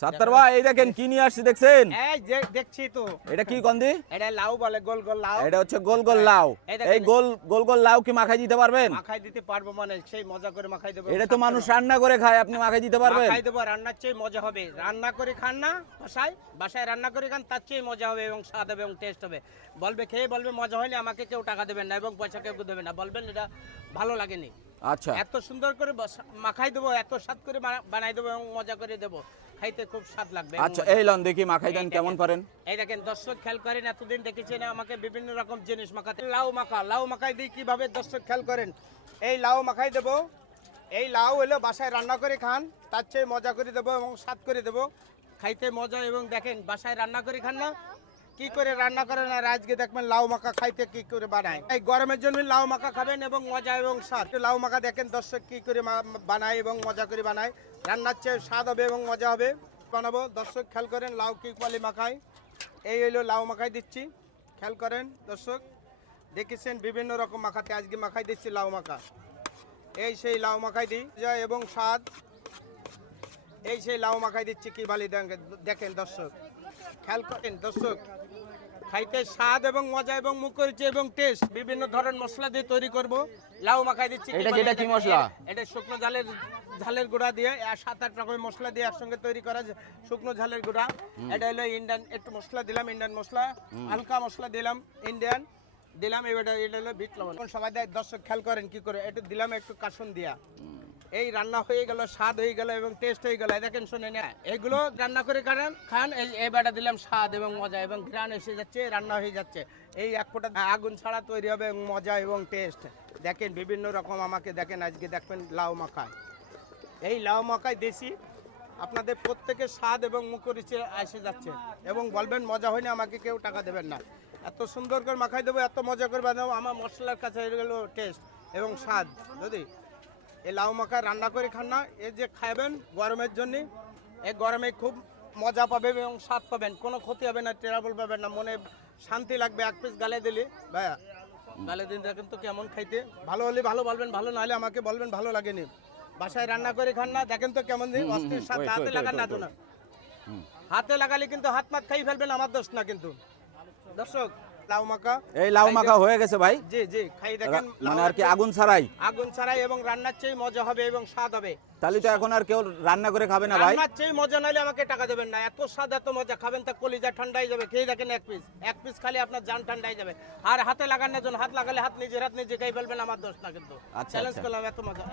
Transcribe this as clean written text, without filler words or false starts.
সাত্তার ভাই এই দেখেন কি নিয়ে আসছি দেখছেন? এই যে দেখছি তো। এটা কি গন্ধি? এটা লাউ বলে, গোল গোল লাউ। এটা হচ্ছে গোল গোল লাউ। এই গোল গোল গোল লাউ কি মাখাই দিতে পারবেন? মাখাই দিতে পারবো, মানে সেই মজা করে মাখাই দেবো। এটা তো মানুষ রান্না করে খায়, আপনি মাখাই দিতে পারবেন? মাখাই দেবো, রান্নার চেয়ে মজা হবে। রান্না করে খান না বাসায়, বাসায় রান্না করে খান, তার চেয়ে মজা হবে এবং স্বাদ হবে এবং টেস্ট হবে। বলবে খেয়ে বলবে মজা হয়নি, আমাকে কেউ টাকা দেবেন না এবং পয়সা কেউ দেবেন না, বলবেন এটা ভালো লাগেনি। আচ্ছা, এত সুন্দর করে মাখাই দেবো, এত স্বাদ করে বানাই দেবো এবং মজা করে দেবো, খাইতে খুব স্বাদ লাগবে। আচ্ছা এই লন দেখি মাখাই দেন কেমন পারেন। এই দেখেন দর্শক খেয়াল করেন, এতদিন দেখেছেন আমাকে বিভিন্ন রকম জিনিস মাখাতে। লাউ মাখাই দিই কিভাবে, দর্শক খেয়াল করেন। এই লাউ মাখাই দেবো, এই লাউ হলো বাসায় রান্না করে খান, তার চেয়ে মজা করে দেবো এবং স্বাদ করে দেবো, খাইতে মজা। এবং দেখেন বাসায় রান্না করে খান না, কি করে রান্না করেন, আর আজকে দেখবেন লাউ মাখা খাইতে কি করে বানায়। এই গরমের জন্য লাউ মাখা খাবেন এবং মজা এবং স্বাদ। লাউ মাখা দেখেন দর্শক কি করে বানায় এবং মজা করে বানায়, রান্নার চেয়ে স্বাদ হবে এবং মজা হবে। বানাবো দর্শক খেয়াল করেন, লাউ কি পালি মাখাই। এই হলো লাউ মাখাই দিচ্ছি, খেয়াল করেন দর্শক। দেখেছেন বিভিন্ন রকম মাখাতে, আজকে মাখাই দিচ্ছি লাউ মাখা। এই সেই লাউ মাখাই দিই যায় এবং স্বাদ। এই সেই লাউ মাখাই দিচ্ছি কি ভালি দেখেন দর্শক খেয়াল করেন দর্শক, খাইতে স্বাদ এবং মজা এবং মুখরুচি এবং টেস্ট। বিভিন্ন ধরনের মশলা দিয়ে তৈরি করব। লাউ মাখাই দিচ্ছি। এটা কি মশলা? এটা শুকনো ঝালের গুঁড়া দিয়ে 7-8 রকমের মশলা দিয়ে একসঙ্গে তৈরি করা শুকনো ঝালের গুঁড়া। এটা হলো ইন্ডিয়ান, একটু মশলা দিলাম ইন্ডিয়ান মশলা, হালকা মশলা দিলাম ইন্ডিয়ান দিলাম। এটা হলো বিট লবণ। সবাই দেয় দর্শক খেয়াল করেন কি করে, একটু দিলাম একটু কাসুন দিয়া। এই রান্না হয়ে গেল, স্বাদ হয়ে গেল এবং টেস্ট হয়ে গেল। দেখেন শুনে না, এগুলো রান্না করে খান। এই বাটা দিলাম, স্বাদ এবং মজা এবং ঘ্রাণ এসে যাচ্ছে, রান্না হয়ে যাচ্ছে। এই এক ফোঁটা আগুন ছাড়া তৈরি হবে এবং মজা এবং টেস্ট। দেখেন বিভিন্ন রকম আমাকে দেখেন, আজকে দেখবেন লাউ মাখায়। এই লাউ মাখায় দেশি আপনাদের প্রত্যেকের স্বাদ এবং মুখরুচি এসে যাচ্ছে এবং বলবেন মজা হয়নি, আমাকে কেউ টাকা দেবেন না। এত সুন্দর করে মাখাই দেবো, এত মজা করে বানাবো, আমার মশলার কাছে হয়ে গেল টেস্ট এবং স্বাদ। যদি এই লাউ মাখা রান্না করে খান না, এই যে খাবেন গরমের জন্য, এই গরমে খুব মজা পাবেন এবং স্বাদ পাবেন, কোনো ক্ষতি হবে না, ট্রাবল পাবেন না, মনে শান্তি লাগবে। এক পিস গালে দিলে ভাইয়া গালে দিন দেখেন তো কেমন খাইতে। ভালো হলে ভালো বলবেন, ভালো না হলে আমাকে বলবেন ভালো লাগেনি। বাসায় রান্না করে খান না, দেখেন তো কেমন দিন অস্থির স্বাদ। হাতে লাগান না তো না, হাতে লাগালে কিন্তু হাত মাত খাই ফেলবেন, আমার দোষ না কিন্তু। দর্শক লাউ মাখা, এই লাউ মাখা হয়ে গেছে ভাই। জি জি খাই দেখেন, মানে আর কি আগুন ছাড়াই? আগুন ছাড়াই এবং রান্নার চেয়ে মজা হবে এবং স্বাদ হবে। তাহলে তো এখন আর কেউ রান্না করে খাবে না ভাই? রান্নার চেয়ে মজা নাইলে আমাকে টাকা দেবেন না। এত স্বাদ এত মজা, খাবেন তা কলিজা ঠান্ডাই যাবে। খেয়ে দেখেন এক পিস খালি আপনার জান ঠান্ডাই যাবে। আর হাতে লাগানোর জন্য, হাত লাগালে নিজের হাত নিজে খাই ফেলবেন, আমার দোষ না কিন্তু। চ্যালেঞ্জ করলাম, এত মজা।